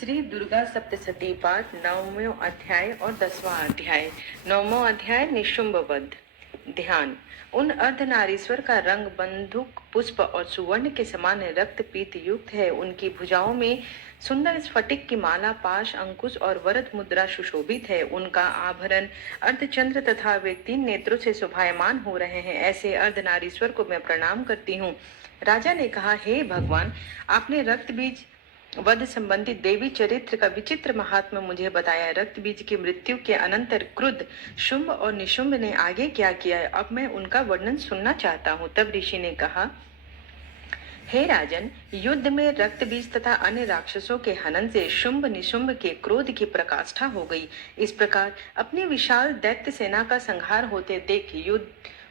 श्री दुर्गा सप्तशती पाठ 9वां अध्याय और 10वां अध्याय। 9वां अध्याय निशुंभ वध। ध्यान। उन अर्धनारीश्वर का रंग बंदूक पुष्प और सुवर्ण के समान रक्त पीत युक्त है। उनकी भुजाओं में सुंदर स्फटिक की माला, पाश, अंकुश और वरद मुद्रा सुशोभित है। उनका आभरण अर्धचंद्र तथा वे 3 नेत्रों से शोभायमान हो रहे हैं। ऐसे अर्धनारीश्वर को मैं प्रणाम करती हूँ। राजा ने कहा, हे भगवान, आपने रक्त बीज वध संबंधित देवी चरित्र का विचित्र महात्मा मुझे बताया। रक्त बीज की मृत्यु के अनंतर क्रुद्ध, शुंभ और निशुंभ ने आगे क्या किया है, अब मैं उनका वर्णन सुनना चाहता हूँ। तब ऋषि ने कहा, हे राजन, युद्ध में रक्त बीज तथा अन्य राक्षसों के हनन से शुंभ निशुंभ के क्रोध की प्रकाष्ठा हो गई। इस प्रकार अपनी विशाल दैत्य सेना का संहार होते देख युद्ध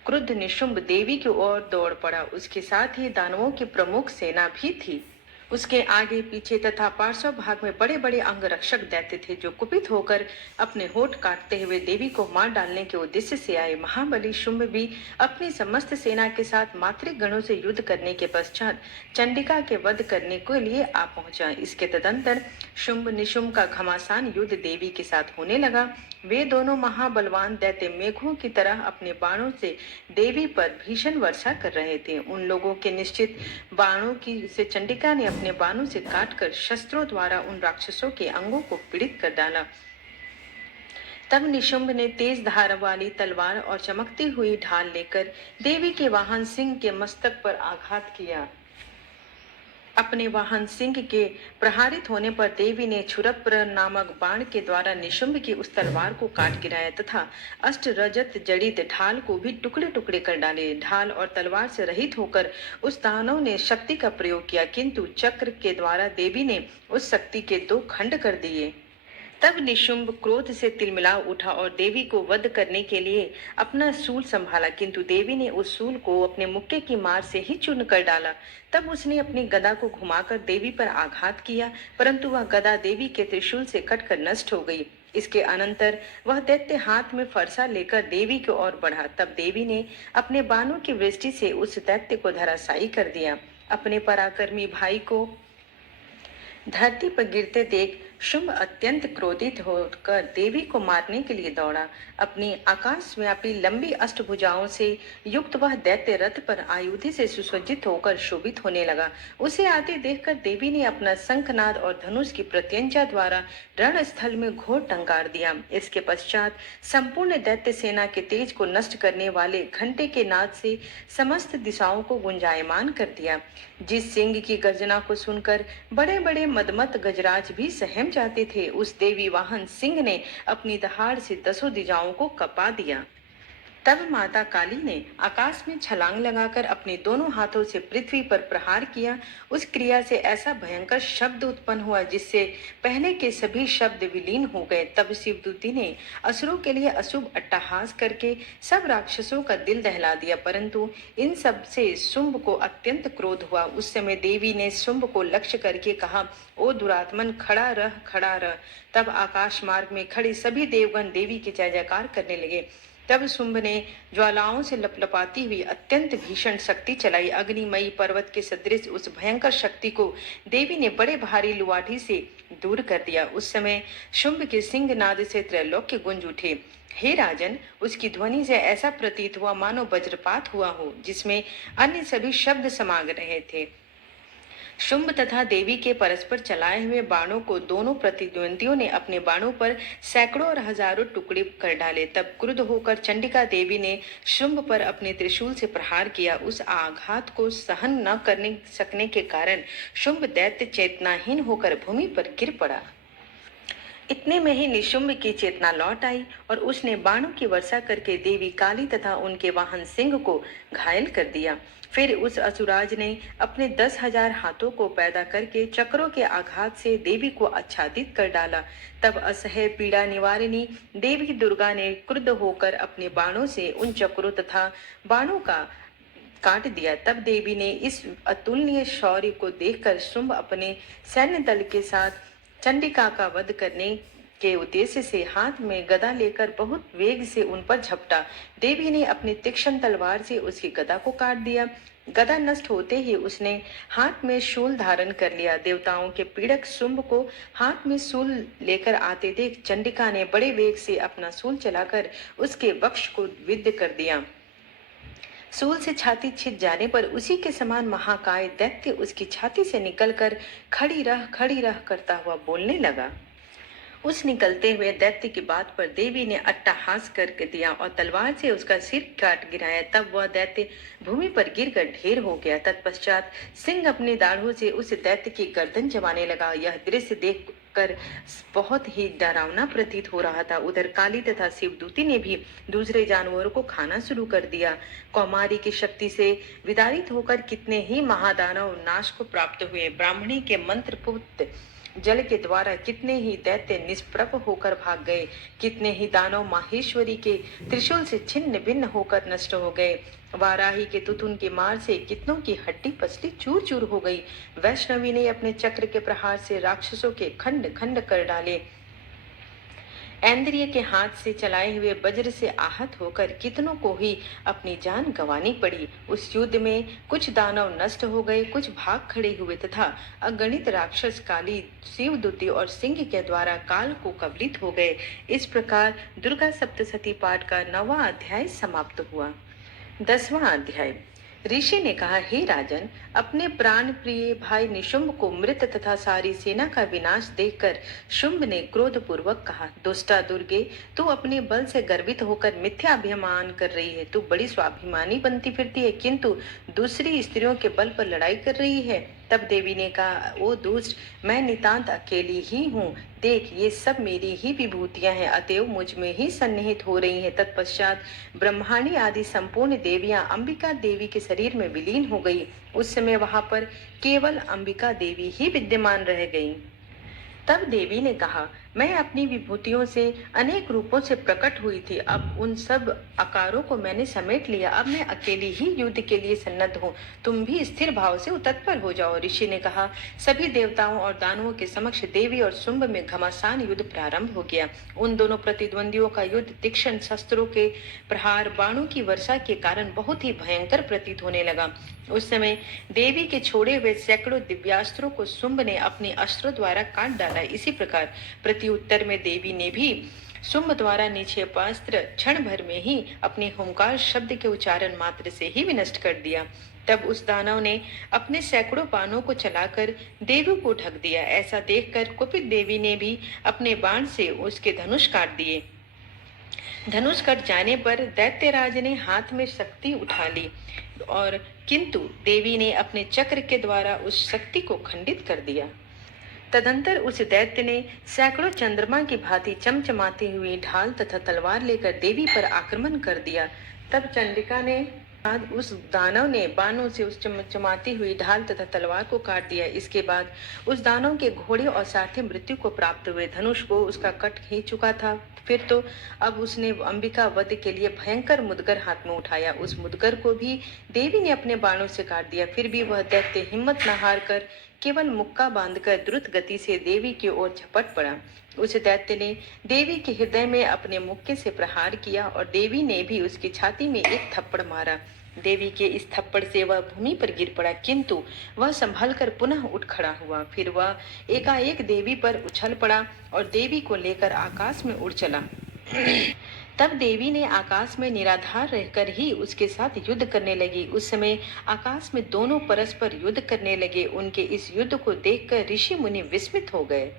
क्रुद्ध निशुंभ देवी की ओर दौड़ पड़ा। उसके साथ ही दानवों की प्रमुख सेना भी थी। उसके आगे पीछे तथा पार्श्व भाग में बड़े बड़े अंगरक्षक दैत्य थे, जो कुपित होकर अपने होठ काटते हुए देवी को मार डालने के उद्देश्य से आए। महाबली शुंभ भी अपनी समस्त सेना के साथ मातृक गणों से युद्ध करने के पश्चात चंडिका के वध करने के लिए आ पहुंचा। इसके तदंतर शुंभ निशुंभ का घमासान युद्ध देवी के साथ होने लगा। वे दोनों महाबलवान दैत्य मेघों की तरह अपने बाणों से देवी पर भीषण वर्षा कर रहे थे। उन लोगों के निश्चित बाणों की से चंडिका ने अपने बाणों से काटकर शस्त्रों द्वारा उन राक्षसों के अंगों को पीड़ित कर डाला। तब निशुंभ ने तेज धार वाली तलवार और चमकती हुई ढाल लेकर देवी के वाहन सिंह के मस्तक पर आघात किया। अपने वाहन सिंह के प्रहारित होने पर देवी ने क्षुरप्र नामक बाण के द्वारा निशुंभ की उस तलवार को काट गिराया तथा अष्ट रजत जड़ित ढाल को भी टुकड़े टुकड़े कर डाले। ढाल और तलवार से रहित होकर उस दानव ने शक्ति का प्रयोग किया, किंतु चक्र के द्वारा देवी ने उस शक्ति के 2 खंड कर दिए। तब निशुंभ क्रोध से तिलमिला उठा और देवी को वध करने के लिए अपना शूल संभाला, किंतु देवी ने उस शूल को अपने मुक्के की मार से ही चूर्ण कर डाला। तब उसने अपनी गदा को घुमाकर देवी पर आघात किया, परंतु वह गदा देवी के त्रिशूल से कटकर नष्ट हो गई। इसके अनंतर वह दैत्य हाथ में फरसा लेकर देवी की ओर बढ़ा। तब देवी ने अपने बाणों की वृष्टि से उस दैत्य को धराशायी कर दिया। अपने पराक्रमी भाई को धरती पर गिरते देख शुंभ अत्यंत क्रोधित होकर देवी को मारने के लिए दौड़ा। अपनी आकाशव्यापी लंबी अष्टभुजाओं से युक्त वह दैत्य रथ पर आयुधि से सुसज्जित होकर शोभित होने लगा। उसे आते देखकर देवी ने अपना शंखनाद और धनुष की प्रत्यंचा द्वारा रणस्थल में घोर टंकार दिया। इसके पश्चात संपूर्ण दैत्य सेना के तेज को नष्ट करने वाले घंटे के नाद से समस्त दिशाओं को गुंजायमान कर दिया। जिस सिंह की गर्जना को सुनकर बड़े बड़े मदमत गजराज भी सहम जाते थे, उस देवी वाहन सिंह ने अपनी दहाड़ से 10 दिशाओं को कपा दिया। तब माता काली ने आकाश में छलांग लगाकर अपने दोनों हाथों से पृथ्वी पर प्रहार किया। उस क्रिया से ऐसा भयंकर शब्द उत्पन्न हुआ जिससे पहले के सभी शब्द विलीन हो गए। तब शिवदूती ने असुरों के लिए अशुभ अट्टहास करके सब राक्षसों का दिल दहला दिया, परंतु इन सब से शुंभ को अत्यंत क्रोध हुआ। उस समय देवी ने शुंभ को लक्ष्य करके कहा, ओ दुरात्मन, खड़ा रह, खड़ा रह। तब आकाश मार्ग में खड़े सभी देवगण देवी की जय जयकार करने लगे। तब शुंभ ने ज्वालाओं से लपलपाती हुई अत्यंत भीषण शक्ति चलाई। अग्निमयी पर्वत के सदृश उस भयंकर शक्ति को देवी ने बड़े भारी लुआठी से दूर कर दिया। उस समय शुंभ के सिंहनाद से त्रैलोक्य गूंज उठे। हे राजन, उसकी ध्वनि से ऐसा प्रतीत हुआ मानो वज्रपात हुआ हो, जिसमें अन्य सभी शब्द समा रहे थे। शुंभ तथा देवी के परस्पर चलाए हुए बाणों को दोनों प्रतिद्वंदियों ने अपने बाणों पर सैकड़ों और हजारों टुकड़े कर डाले। तब क्रुद्ध होकर चंडिका देवी ने शुंभ पर अपने त्रिशूल से प्रहार किया। उस आघात को सहन न करने सकने के कारण शुंभ दैत्य चेतनाहीन होकर भूमि पर गिर पड़ा। इतने में ही निशुंभ की चेतना लौट आई और उसने बाणों की वर्षा करके देवी काली तथा उनके वाहन सिंह को घायल कर दिया। फिर उस असुराज ने अपने 10,000 हाथों को पैदा करके चक्रों के आघात से देवी को आच्छादित कर डाला। तब असह्य पीड़ा निवारिणी देवी दुर्गा ने क्रुद्ध होकर अपने बाणों से उन चक्रों तथा बाणों का काट दिया। तब देवी ने इस अतुलनीय शौर्य को देखकर शुंभ अपने सैन्य दल के साथ चंडिका का वध करने के उद्देश्य से हाथ में गदा लेकर बहुत वेग से उन पर झपटा। देवी ने अपनी तीक्ष्ण तलवार से उसकी गदा को काट दिया। गदा नष्ट होते ही उसने हाथ में शूल धारण कर लिया। देवताओं के पीड़क शुंभ को हाथ में शूल लेकर आते देख चंडिका ने बड़े वेग से अपना शूल चलाकर उसके वक्ष को विद्ध कर दिया। शूल से छाती छिद जाने पर उसी के समान महाकाय दैत्य उसकी छाती से निकलकर खड़ी रह करता हुआ बोलने लगा। उस निकलते हुए दैत्य की बात पर देवी ने अट्टहास करके दिया और तलवार से उसका सिर काट गिराया। तब वह दैत्य भूमि पर गिरकर ढेर हो गया। तत्पश्चात सिंह अपनी दाढ़ों से उस दैत्य की गर्दन जमाने लगा। यह दृश्य देख कर बहुत ही डरावना प्रतीत हो रहा था। उधर काली तथा शिवदूती ने भी दूसरे जानवरों को खाना शुरू कर दिया। कौमारी की शक्ति से विदारित होकर कितने ही महादानव नाश को प्राप्त हुए। ब्राह्मणी के मंत्र पुत्र जल के द्वारा कितने ही दैत्य निष्प्रभ होकर भाग गए। कितने ही दानव माहेश्वरी के त्रिशूल से छिन्न भिन्न होकर नष्ट हो गए। वाराही के तुतुन की मार से कितनों की हड्डी पसली चूर चूर हो गई। वैष्णवी ने अपने चक्र के प्रहार से राक्षसों के खंड खंड कर डाले। ऐन्द्रिय के हाथ से चलाए हुए वज्र से आहत होकर कितनों को ही अपनी जान गंवानी पड़ी। उस युद्ध में कुछ दानव नष्ट हो गए, कुछ भाग खड़े हुए तथा अगणित राक्षस काली, शिवदूती और सिंह के द्वारा काल को कबलित हो गए। इस प्रकार दुर्गा सप्तशती पाठ का 9वां अध्याय समाप्त हुआ। 10वां अध्याय। ऋषि ने कहा, हे राजन, अपने प्राण प्रिय भाई निशुंभ को मृत तथा सारी सेना का विनाश देखकर शुंभ ने क्रोध पूर्वक कहा, दुष्टा दुर्गे, तू अपने बल से गर्वित होकर मिथ्या अभिमान कर रही है। तू बड़ी स्वाभिमानी बनती फिरती है, किंतु दूसरी स्त्रियों के बल पर लड़ाई कर रही है। तब देवी ने कहा, ओ दुष्ट, मैं नितांत अकेली ही हूँ। देख, ये सब मेरी ही विभूतियां हैं, अतएव मुझ में ही सन्निहित हो रही हैं। तत्पश्चात ब्रह्मांडी आदि संपूर्ण देवियां अंबिका देवी के शरीर में विलीन हो गई। उस समय वहां पर केवल अंबिका देवी ही विद्यमान रह गई। तब देवी ने कहा, मैं अपनी विभूतियों से अनेक रूपों से प्रकट हुई थी। अब उन सब आकारों को मैंने समेट लिया। अब मैं अकेली ही युद्ध के लिए सन्नद्ध हूँ। तुम भी स्थिर भाव से तत्पर हो जाओ। ऋषि ने कहा, सभी देवताओं और दानवों के समक्ष देवी और शुंभ में घमासान युद्ध प्रारंभ हो गया। उन दोनों प्रतिद्वंदियों का युद्ध तीक्ष्ण शस्त्रों के प्रहार, बाणों की वर्षा के कारण बहुत ही भयंकर प्रतीत होने लगा। उस समय देवी के छोड़े हुए सैकड़ों दिव्यास्त्रों को शुंभ ने अपने अस्त्रों द्वारा काट डाला। इसी प्रकार प्रत्युत्तर में देवी ने भी शुंभ द्वारा निक्षेपास्त्र क्षण भर में ही अपने हुंकार शब्द के उच्चारण मात्र से ही विनष्ट कर दिया। तब उस दानव ने अपने सैकड़ों बाणों को चलाकर देवी को ढक दिया। ऐसा देखकर कुपित देवी ने भी अपने बाण से उसके धनुष काट दिए। धनुष कट जाने पर दैत्यराज ने हाथ में शक्ति उठा ली और किंतु देवी ने अपने चक्र के द्वारा उस शक्ति को खंडित कर दिया। तदंतर उस दैत्य ने सैकड़ों चंद्रमा की भांति चमचमाती हुई ढाल तथा तलवार लेकर देवी पर आक्रमण कर दिया। तब चंडिका ने बाद उस दानव ने बाणों से उस चमचमाती हुई ढाल तथा तलवार को काट दिया। इसके बाद उस दानव के घोड़े और सारथी मृत्यु को प्राप्त हुए। धनुष को उसका कट खींच चुका था। फिर तो अब उसने अंबिका वध के लिए भयंकर मुदगर हाथ में उठाया। उस मुदगर को भी देवी ने अपने बाणों से काट दिया। फिर भी वह दैत्य हिम्मत न हार कर केवल मुक्का बांधकर द्रुत गति से देवी की ओर झपट पड़ा। उस दैत्य ने देवी के हृदय में अपने मुक्के से प्रहार किया और देवी ने भी उसकी छाती में एक थप्पड़ मारा। देवी के इस थप्पड़ से वह भूमि पर गिर पड़ा, किंतु वह संभल कर पुनः उठ खड़ा हुआ। फिर वह एकाएक देवी पर उछल पड़ा और देवी को लेकर आकाश में उड़ चला। तब देवी ने आकाश में निराधार रहकर ही उसके साथ युद्ध करने लगी। उस समय आकाश में दोनों परस्पर युद्ध करने लगे। उनके इस युद्ध को देखकर ऋषि मुनि विस्मित हो गए।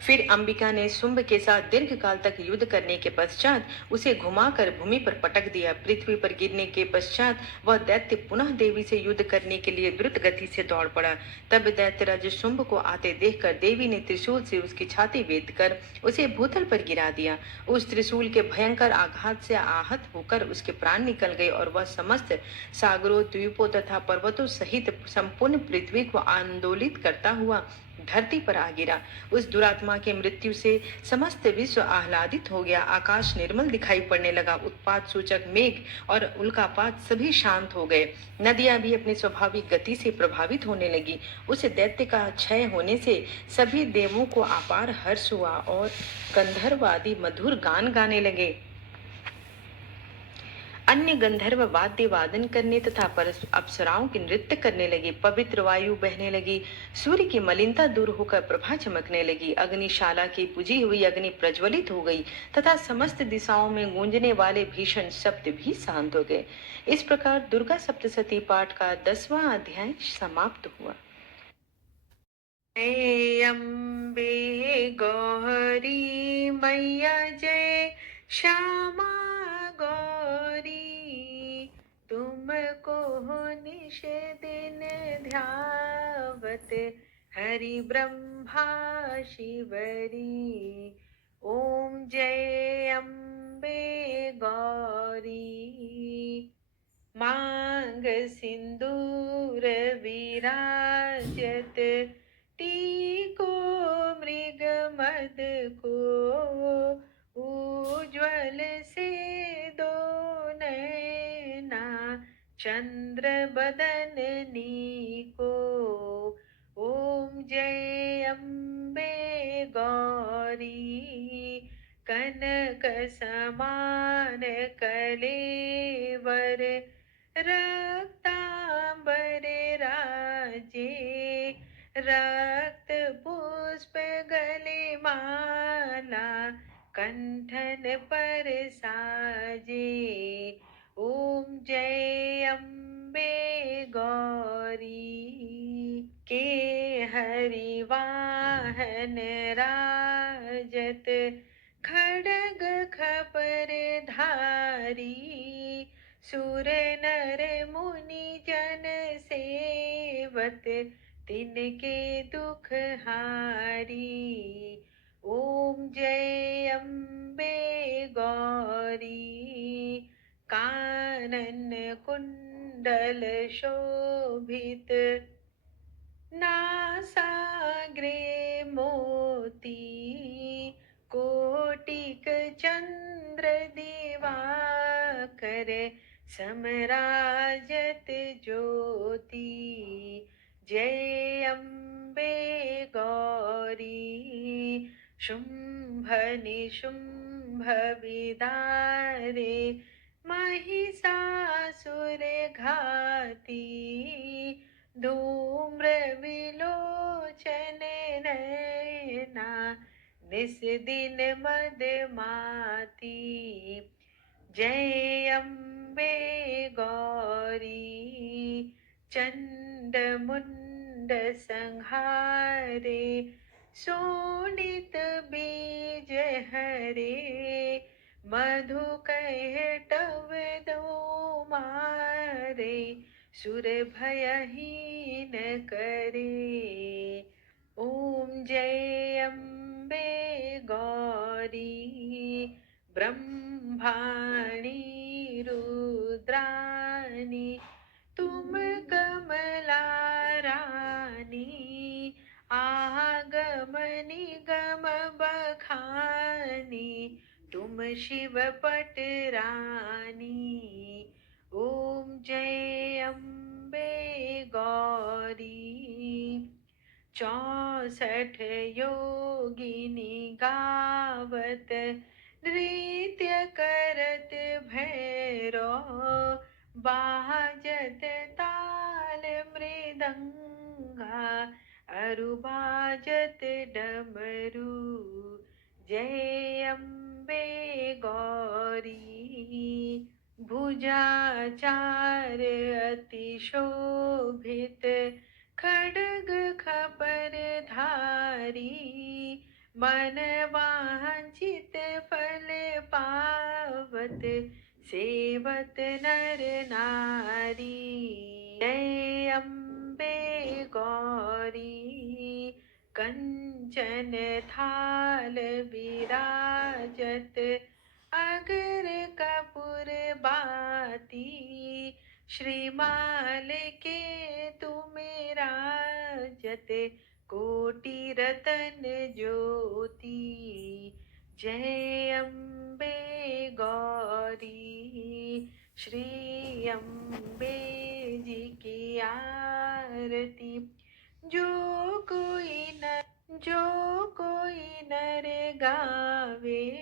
फिर अंबिका ने शुंभ के साथ दीर्घ काल तक युद्ध करने के पश्चात उसे घुमाकर भूमि पर पटक दिया। पृथ्वी पर गिरने के पश्चात वह दैत्य पुनः देवी से युद्ध करने के लिए द्रुत गति से दौड़ पड़ा। तब दैत्यराज शुंभ को आते देखकर देवी ने त्रिशूल से उसकी छाती वेद कर उसे भूतल पर गिरा दिया। उस त्रिशूल के भयंकर आघात से आहत होकर उसके प्राण निकल गए और वह समस्त सागरों, द्वीपों तथा पर्वतों सहित संपूर्ण पृथ्वी को आंदोलित करता हुआ धरती पर आ गिरा। उस दुरात्मा के मृत्यु से समस्त विश्व आह्लादित हो गया। आकाश निर्मल दिखाई पड़ने लगा। उत्पात सूचक मेघ और उल्कापात सभी शांत हो गए। नदियां भी अपनी स्वाभाविक गति से प्रभावित होने लगी। उस दैत्य का क्षय होने से सभी देवों को अपार हर्ष हुआ और गंधर्व आदि मधुर गान गाने लगे। अन्य गंधर्व वाद्य वादन करने तथा अप्सराओं के नृत्य करने लगे। पवित्र वायु बहने लगी। सूर्य की मलिनता दूर होकर प्रभा चमकने लगी। अग्निशाला की बुझी हुई अग्नि प्रज्वलित हो गई तथा समस्त दिशाओं में गूंजने वाले भीषण शब्द भी शांत हो गए। इस प्रकार दुर्गा सप्तशती पाठ का 10वां अध्याय समाप्त हुआ। जय अम्बे गौरी मैया जय श्यामा गौरी, तुमको निश दिन ध्यावत हरि ब्रह्मा शिवरी। ओम जय अम्बे गौरी। मांग सिंदूर विराजत, टीको मृग मद को, उज्ज्वल से दो नैना चंद्र बदननी को। ओम जय अम्बे गौरी। कनक समान कलेवर, रक्तांबर राजे, रक्त पुष्प गले माला कंठन पर साजे। ओम जय अम्बे गौरी। के हरि वाहन राजत, खड्ग खपर धारी, सुर नर मुनि जन सेवत, तिनके दुख हारी। ओम जय अम्बे गौरी। कानन कुंडल शोभित, नासाग्रे मोती, कोटिक चंद्र दिवाकर, समराजत ज्योति। जय अम्बे गौरी। शुंभ निशुंभ विदारे, महिषासुर घाती, धूम्र विलोचन नैना, निस दिन मदमाती। जय अम्बे गौरी। चंड मुंड संहारे, शोणित बीज हरे, मधु कहटव दो मारे, सुर भयहीन करे। ओम जय अम्बे गौरी। ब्रह्माणी रुद्राणी, तुम कमला रानी, आगम निगम बखानी, तुम शिव पट रानी। ओम जय अम्बे गौरी। 64 योगिनी गावत, नृत्य करत भैरो, बाजत ताल मृदंगा, अरु बाजत डमरू। जय अम्बे गौरी। भुजाचार अति शोभित, खड्ग खपर धारी, मन वांछित फल पावत, सेवत नर नारी। जय अम्बे गौरी। कंचन थाल विराजत, अगर कपूर बाती, श्रीमाल के तुम राजत, कोटि रतन ज्योति। जय अम्बे गौरी, श्री अम्बे जी की आरती। जो कोई नर गावे,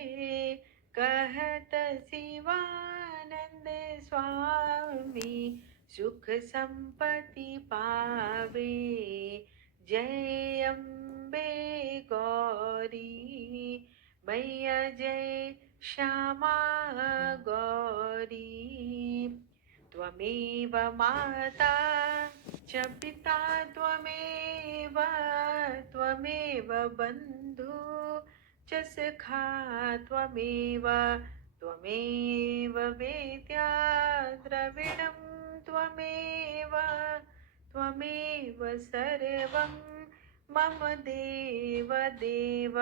कहत शिवानंद स्वामी, सुख संपत्ति पावे। जय अम्बे गौरी, मैया जय श्यामा गौरी। त्वमेव माता च पिता त्वमेव, त्वमेव बन्धु च सखा त्वमेव, त्वमेव वेद्या द्रविणं त्वमेव, त्वमेव सर्वं मम देव देव।